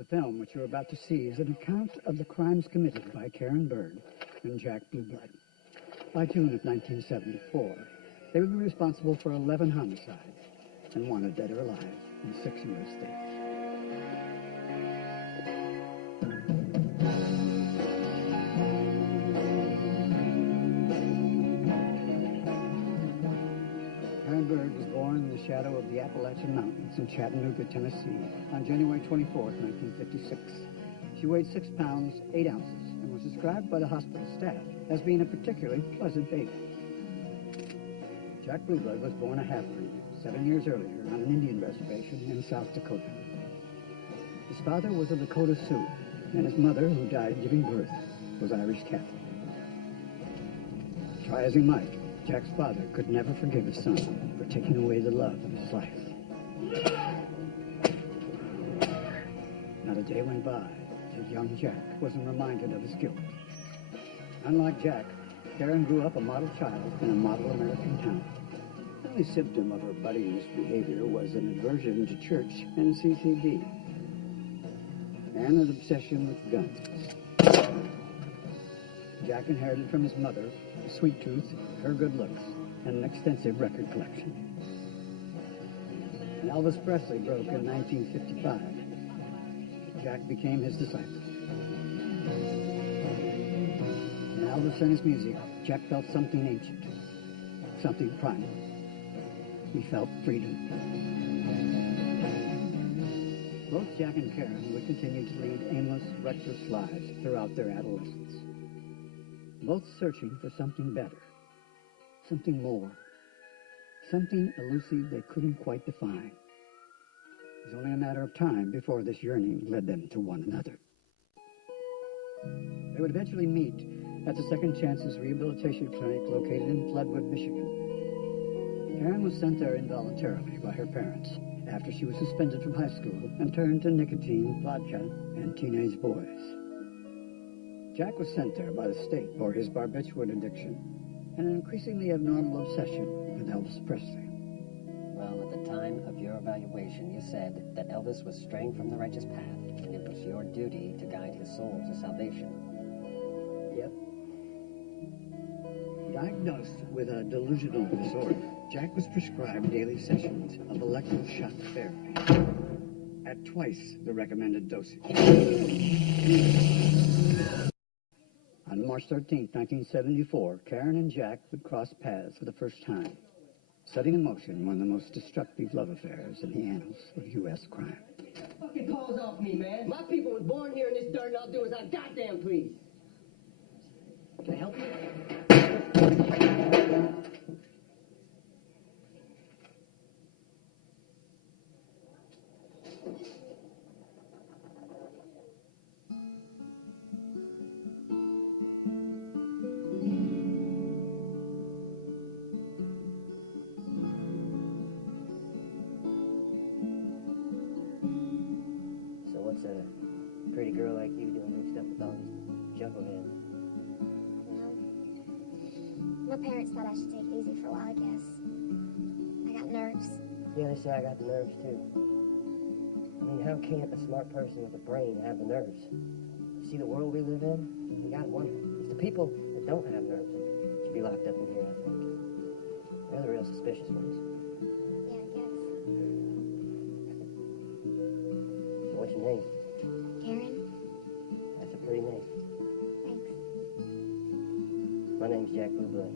The film, which you're about to see, is an account of the crimes committed by Karen Bird and Jack Blueblood. By June of 1974, they would be responsible for 11 homicides and wanted dead or alive in 6 U.S. states. Karen Bird was born in the shadow of the Appalachian Mountains in Chattanooga, Tennessee, on January 24, 1956. She weighed 6 pounds, 8 ounces, and was described by the hospital staff as being a particularly pleasant baby. Jack Blueblood was born a half-breed 7 years earlier on an Indian reservation in South Dakota. His father was a Lakota Sioux, and his mother, who died giving birth, was Irish Catholic. Try as he might, Jack's father could never forgive his son for taking away the love of his life. Not a day went by till young Jack wasn't reminded of his guilt. Unlike Jack, Karen grew up a model child in a model American town. The only symptom of her budding misbehavior was an aversion to church and CCD, and an obsession with guns. Jack inherited from his mother a sweet tooth, her good looks, and an extensive record collection. When Elvis Presley broke in 1955, Jack became his disciple. In Elvis and his music, Jack felt something ancient, something primal. He felt freedom. Both Jack and Karen would continue to lead aimless, reckless lives throughout their adolescence. Both searching for something better, something more, something elusive they couldn't quite define. It was only a matter of time before this yearning led them to one another. They would eventually meet at the Second Chances Rehabilitation Clinic located in Floodwood, Michigan. Karen was sent there involuntarily by her parents after she was suspended from high school and turned to nicotine, vodka, and teenage boys. Jack was sent there by the state for his barbiturate addiction and an increasingly abnormal obsession with Elvis Presley. Well, at the time of your evaluation, you said that Elvis was straying from the righteous path, and it was your duty to guide his soul to salvation. Yep. Diagnosed with a delusional disorder, Jack was prescribed daily sessions of electroshock therapy at twice the recommended dosage. On March 13, 1974, Karen and Jack would cross paths for the first time, setting in motion one of the most destructive love affairs in the annals of U.S. crime. Fucking paws off me, man. My people was born here in this dirt, and I'll do as I goddamn please. Can I help you? What's a pretty girl like you doing mixed up with all these juggleheads? Well, my parents thought I should take it easy for a while, I guess. I got nerves. Yeah, they say I got the nerves, too. I mean, how can't a smart person with a brain have the nerves? See the world we live in? You gotta wonder. It's the people that don't have nerves that should be locked up in here, I think. They're the real suspicious ones. Yeah, I guess. So what's your name? Karen? That's a pretty name. Thanks. My name's Jack Blueblood.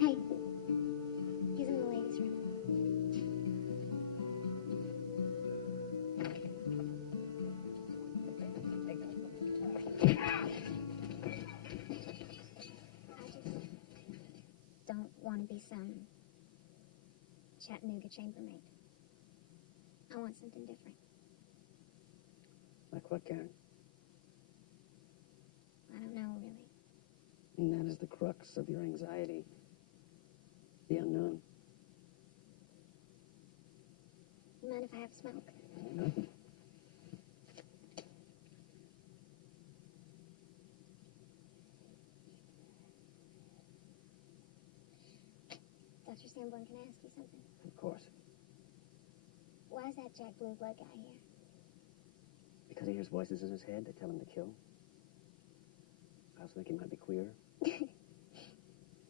Hey, he's in the ladies' room. I just don't want to be some Chattanooga chambermaid. I want something different. Like what, Karen? I don't know, really. And that is the crux of your anxiety. The unknown. You mind if I have a smoke? No. Dr. Sanborn, can I ask you something? Of course. Why is that Jack Blue Blood guy here? Because he hears voices in his head that tell him to kill. I also think he might be queer.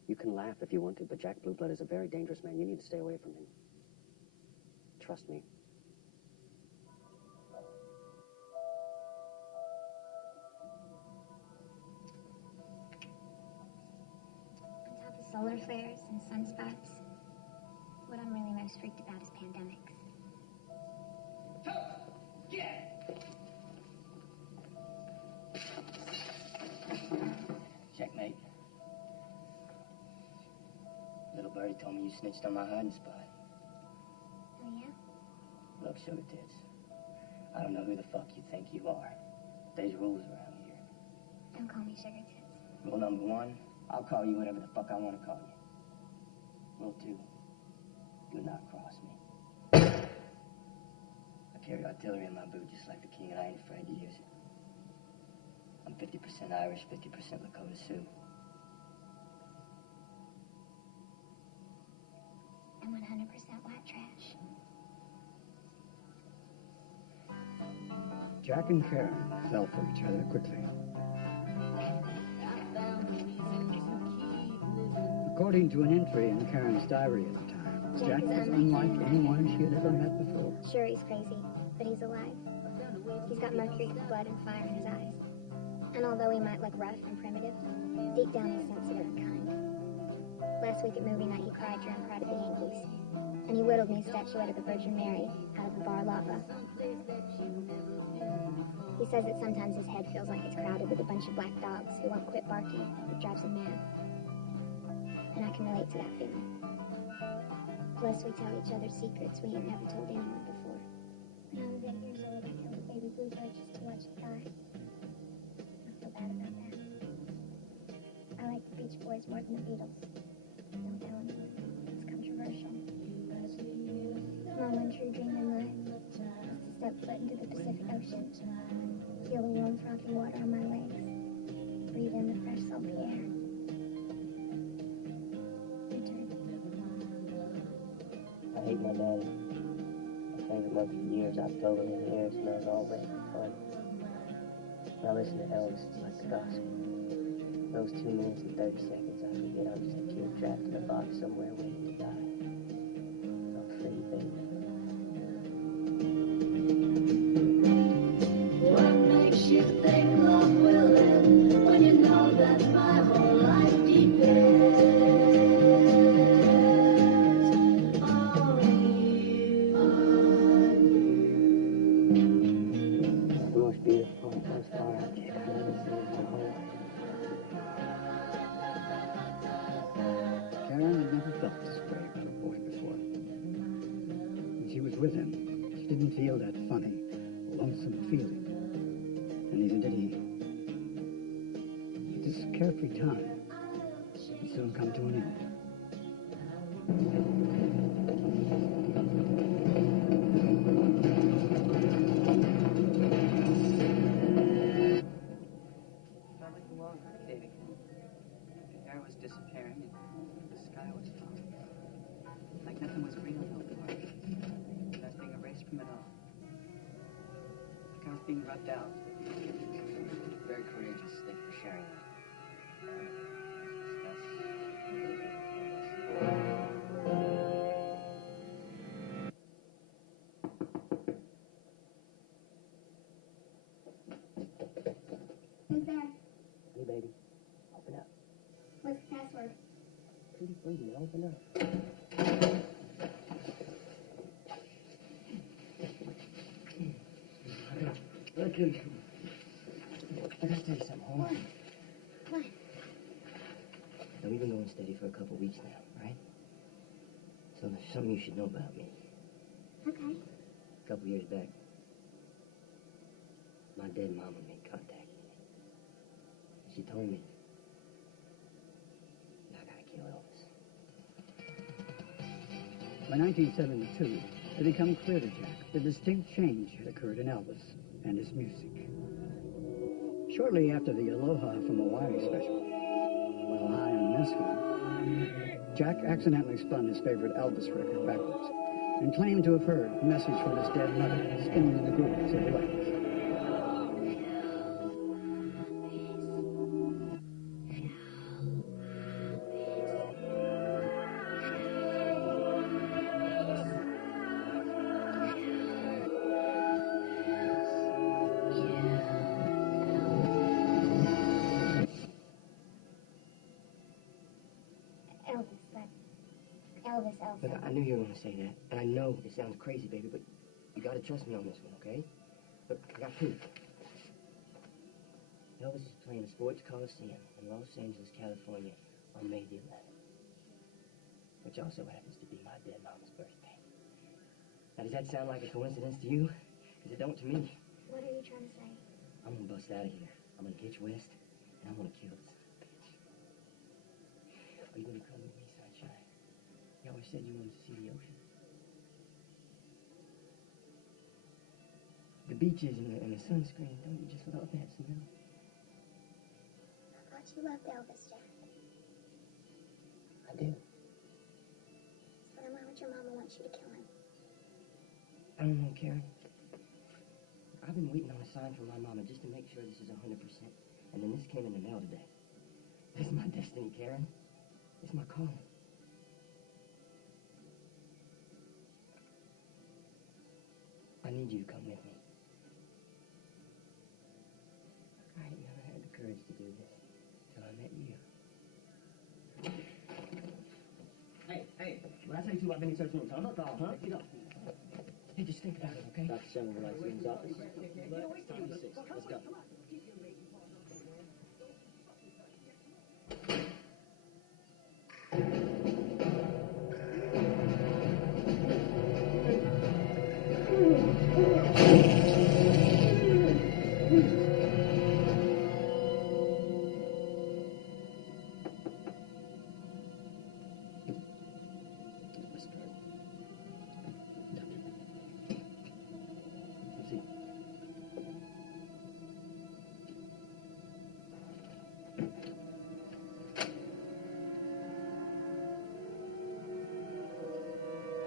You can laugh if you want to, but Jack Blue Blood is a very dangerous man. You need to stay away from him. Trust me. On top of solar flares and sunspots, what I'm really most freaked about is pandemics. Checkmate. Little birdie told me you snitched on my hiding spot. Oh, yeah? Look, sugar tits. I don't know who the fuck you think you are. There's rules around here. Don't call me sugar tits. Rule number 1, I'll call you whatever the fuck I want to call you. Rule 2, do not cross me. I carry artillery in my boot just like the king, and I ain't afraid to use it. I'm 50% Irish, 50% Lakota Sioux. I'm 100% white trash. Jack and Karen fell for each other quickly. According to an entry in Karen's diary at the time, Jack was unlike anyone she had ever met before. Sure, he's crazy, but he's alive. He's got mercury in his blood and fire in his eyes. And although he might look rough and primitive, deep down he's sensitive and kind. Last week at movie night, he cried during Pride of the Yankees. And he whittled me a statuette of the Virgin Mary out of a bar lava. He says that sometimes his head feels like it's crowded with a bunch of black dogs who won't quit barking. It drives him mad. And I can relate to that feeling. Plus, we tell each other secrets we ain't never told anyone before. When I was 8 years old, I killed a baby bluebird just to watch it die. I feel bad about that. I like the Beach Boys more than the Beatles. Don't tell anyone. It's controversial. My one true dream in life was to step foot into the Pacific Ocean, feel the warm, frothy water on my legs, breathe in the fresh, salty air. I hate my daddy. My favorite month of the year is October when the air smells all wet and fun. When I listen to Elvis, it's like the gospel. Those 2 minutes and 30 seconds, I forget I'm just a kid trapped in a box somewhere waiting to die. I'm free, baby. What makes you think love will end when you know that my whole life depends on you? The most beautiful and most far I've ever seen in my whole life. Karen had never felt this way about a boy before. When she was with him, she didn't feel that funny, lonesome feeling. And neither did he. But this carefree time would soon come to an end. Felt like a long holiday again. The air was disappearing and the sky was falling. Like nothing was real no more. Like I was being erased from it all. Like I was being rubbed out. Very courageous. Thank you for sharing that. Who's there? Hey, baby. Open up. What's the password? Pretty baby, open up. Look at you. I gotta tell you something, What? homie. What? Now, we've been going steady for a couple weeks now, right? So there's something you should know about me. Okay. A couple years back, my dead mama made contact with me. She told me, I gotta kill Elvis. By 1972, it had become clear to Jack the distinct change had occurred in Elvis and his music. Shortly after the Aloha from Hawaii special, while high on mescaline, Jack accidentally spun his favorite Elvis record backwards and claimed to have heard a message from his dead mother spinning in the grooves of the wax. Elvis. Look, I knew you were going to say that, and I know it sounds crazy, baby, but you got to trust me on this one, okay? Look, I got proof. Elvis is playing a sports coliseum in Los Angeles, California on May the 11th, which also happens to be my dead mama's birthday. Now, does that sound like a coincidence to you? Because it don't to me. What are you trying to say? I'm going to bust out of here. I'm going to hitch west, and I'm going to kill this bitch. Are you going to come with me, sunshine? You always said you wanted to see the ocean. The beaches and the sunscreen, don't you just love that smell? I thought you loved Elvis, Jack. I do. So then why would your mama want you to kill him? I don't know, Karen. I've been waiting on a sign from my mama just to make sure this is 100%. And then this came in the mail today. This is my destiny, Karen. It's my calling. I need you to come with me. I ain't never had the courage to do this till I met you. Hey, when I say to, I've been in search room. I'm not wrong, huh? Get up. Hey, just think about it, okay? Dr. Shangri likes in his office. Time is 6. Let's go.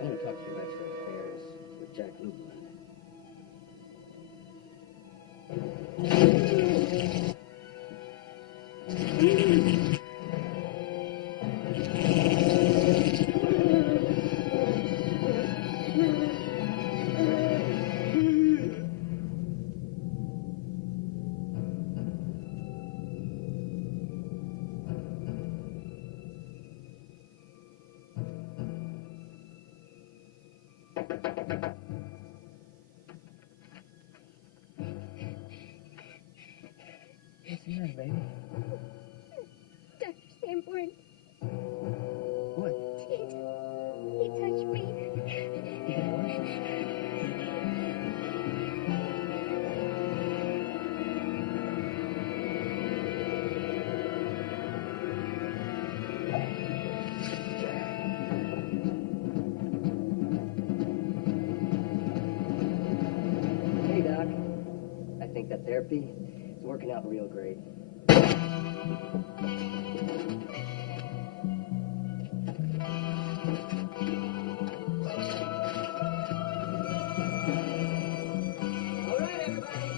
I'm going to talk to you about your affairs with Jack Lublin. What's the matter, baby? Dr. Sanborn, What? he touched me. You did what? Hey, Doc. I think that therapy is working out real great. All right, everybody.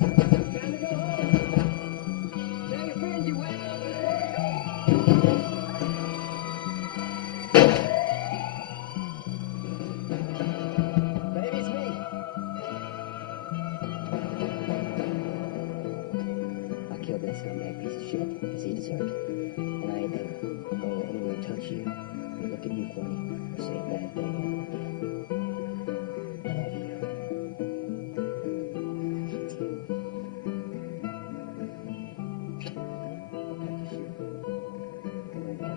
Time to go home. Tell your friends you went. Baby, it's me. I killed that scumbag piece of shit because he deserved it. And I ain't never gonna let anyone touch you, or look at you funny, or say a bad thing ever again. I love you. I'll pack your shit. Go right now.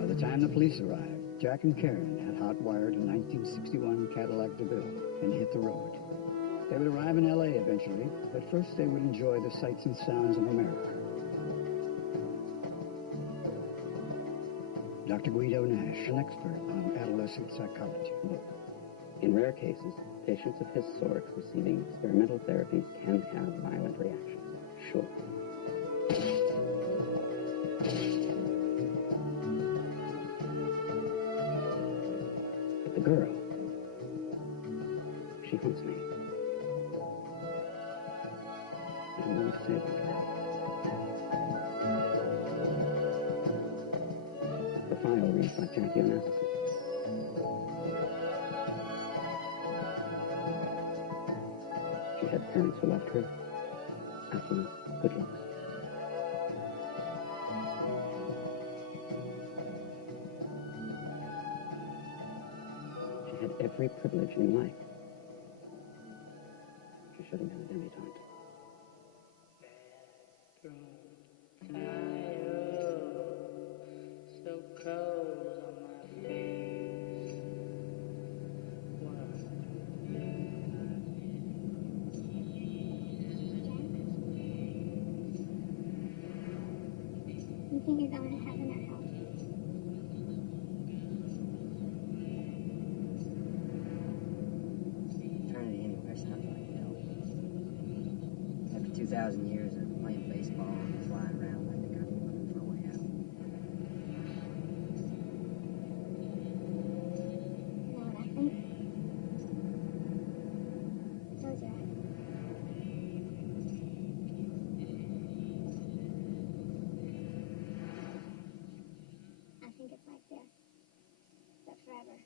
By the time the police arrived, Jack and Karen had hot-wired a 1961 Cadillac DeVille and hit the road. They would arrive in L.A. eventually, but first they would enjoy the sights and sounds of America. Dr. Guido Nash, an expert on adolescent psychology. In rare cases, patients of his sort receiving experimental therapies can have violent reactions. Sure. But the girl, she haunts me. I don't know what to say about her. Her file reads like Jackie Onassis. She had parents who loved her, affluent, good looks. She had every privilege in life. She should have been a debutante. So cold on my face. You think you're going to heaven or hell? Eternity anywhere sounds like hell. After 2,000 years of playing baseball and flying around, I think I'm looking for a way out. You know what I think? Close your eyes. I think it's like this, but forever.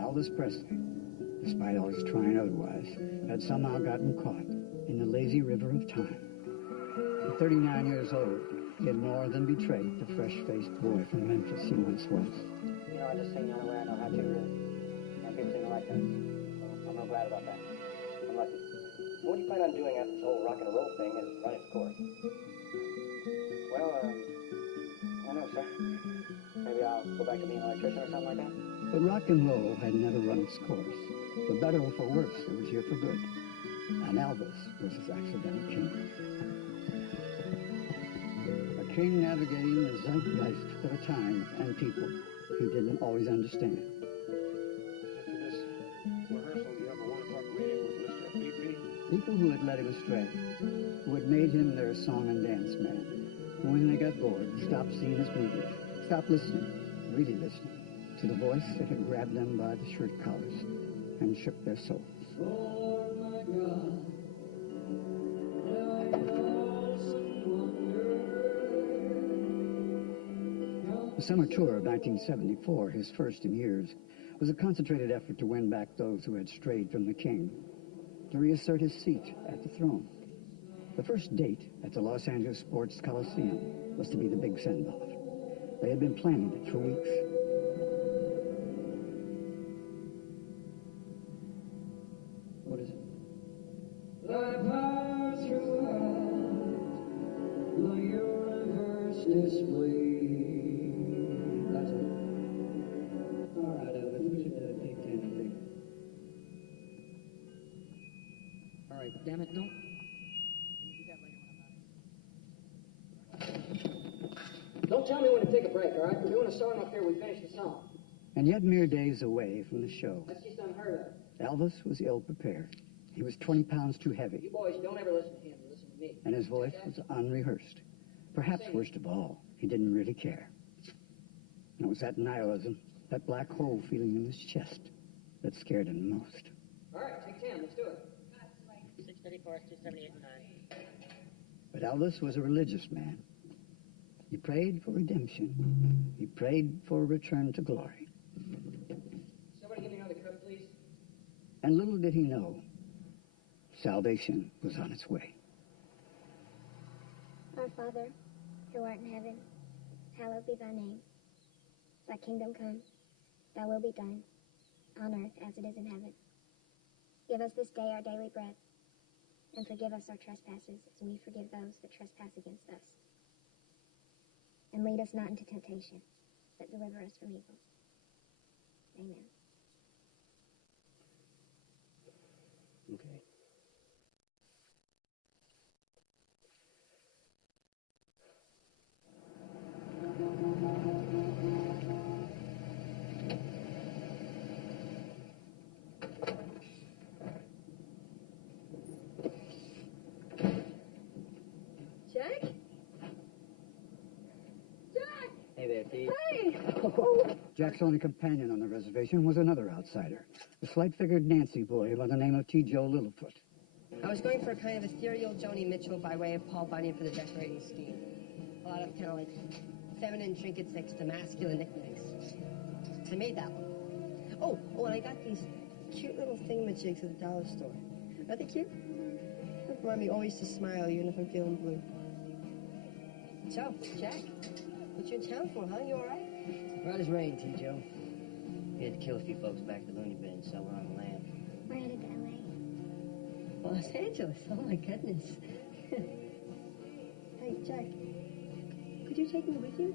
Elvis Presley, despite all his trying otherwise, had somehow gotten caught in the lazy river of time. At 39 years old, he had more than betrayed the fresh-faced boy from Memphis he once was. You know, I just sing the only way I know how to, really. And people seem to like that. I'm real glad about that. I'm lucky. What do you plan on doing after this whole rock and roll thing has run its course? Well, I don't know, sir. Maybe I'll go back to being an electrician or something like that. But rock and roll had never run its course. For better or for worse, it was here for good. And Elvis was its accidental king. A king navigating the zeitgeist of a time and people he didn't always understand. After this rehearsal, you have a 1 o'clock meeting with Mr. BP. People who had led him astray, who had made him their song and dance man, who when they got bored, stopped seeing his movies, stopped listening, really listening, to the voice that had grabbed them by the shirt collars and shook their souls. The summer tour of 1974, his first in years, was a concentrated effort to win back those who had strayed from the king, to reassert his seat at the throne. The first date at the Los Angeles Sports Coliseum was to be the big send-off. They had been planning it for weeks. What is it? Thy power throughout the universe displayed. That's it. All right, Elvis, we should take 10 and take. All right, damn it, don't. Don't tell me when to take a break, all right? We're doing a song up here. We finished the song. And yet mere days away from the show, That's just unheard of. Elvis was ill-prepared. He was 20 pounds too heavy, You boys don't ever listen to him. You listen to me. and his voice was unrehearsed. Perhaps worst of all, he didn't really care. And it was that nihilism, that black hole feeling in his chest, that scared him most. All right, take 10. Let's do it. 634, 278, and 9. But Elvis was a religious man. He prayed for redemption. He prayed for a return to glory. Somebody give me another cup, please. And little did he know, salvation was on its way. Our Father, who art in heaven, hallowed be thy name. Thy kingdom come, thy will be done, on earth as it is in heaven. Give us this day our daily bread, and forgive us our trespasses as we forgive those that trespass against us. And lead us not into temptation, but deliver us from evil. Amen. Okay. Jack? Hey there, T. Hey! Jack's only companion on the reservation was another outsider, a slight-figured Nancy boy by the name of T. Joe Littlefoot. I was going for a kind of ethereal Joni Mitchell by way of Paul Bunyan for the decorating scheme. A lot of kind of like feminine trinkets next to masculine knickknacks. I made that one. Oh, and I got these cute little thingamajigs at the dollar store. Are they cute? They remind me always to smile even if I'm feeling blue. So, Jack, what you in town for, huh? You all right? Right as rain, T. Joe. We had to kill a few folks back at the loony bin, so we're on the lam. We're headed to L.A. Los Angeles. Oh, my goodness. Hey, Jack, could you take me with you?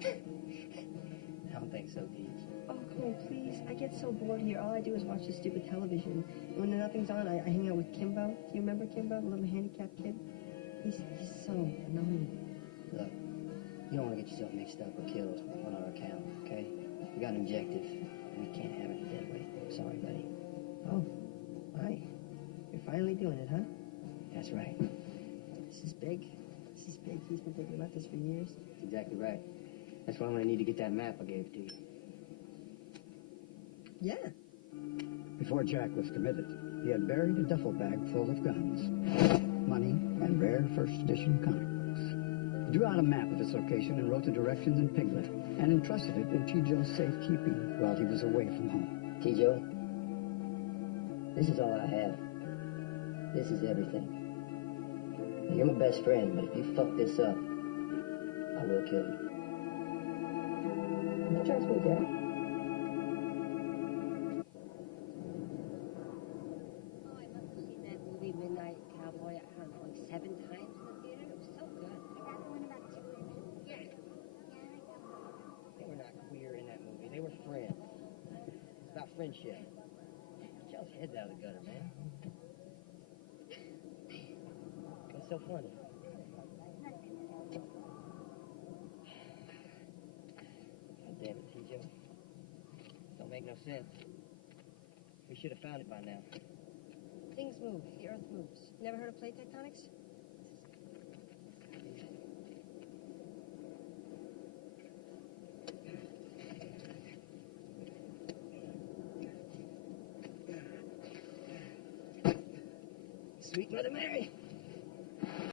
I don't think so, Deej. Oh, come on, please. I get so bored here. All I do is watch this stupid television. When nothing's on, I hang out with Kimbo. Do you remember Kimbo, the little handicapped kid? He's so annoying. Look, you don't want to get yourself mixed up or killed on our account, okay? We got an objective, and we can't have it the dead way. Sorry, buddy. Oh, right. You're finally doing it, huh? That's right. This is big. This is big. He's been thinking about this for years. That's exactly right. That's why I'm going to need to get that map I gave to you. Yeah. Before Jack was committed, he had buried a duffel bag full of guns, money, and rare first edition comic books. He drew out a map of its location and wrote the directions in Piglet and entrusted it in T. Joe's safekeeping while he was away from home. T. Joe, this is all I have. This is everything. You're my best friend, but if you fuck this up, I will kill you. You trust me, Jack? Oh, I must have seen that movie Midnight Cowboy, I don't know, like 7 times in the theater. It was so good. Is that the one about the two women? Yeah. They were not queer in that movie. They were friends. It's about friendship. Joe's head's out of the gutter, man. What's so funny? God damn it, T. Joe. Don't make no sense. We should have found it by now. Things move. The earth moves. Never heard of plate tectonics? Sweet Mother Mary.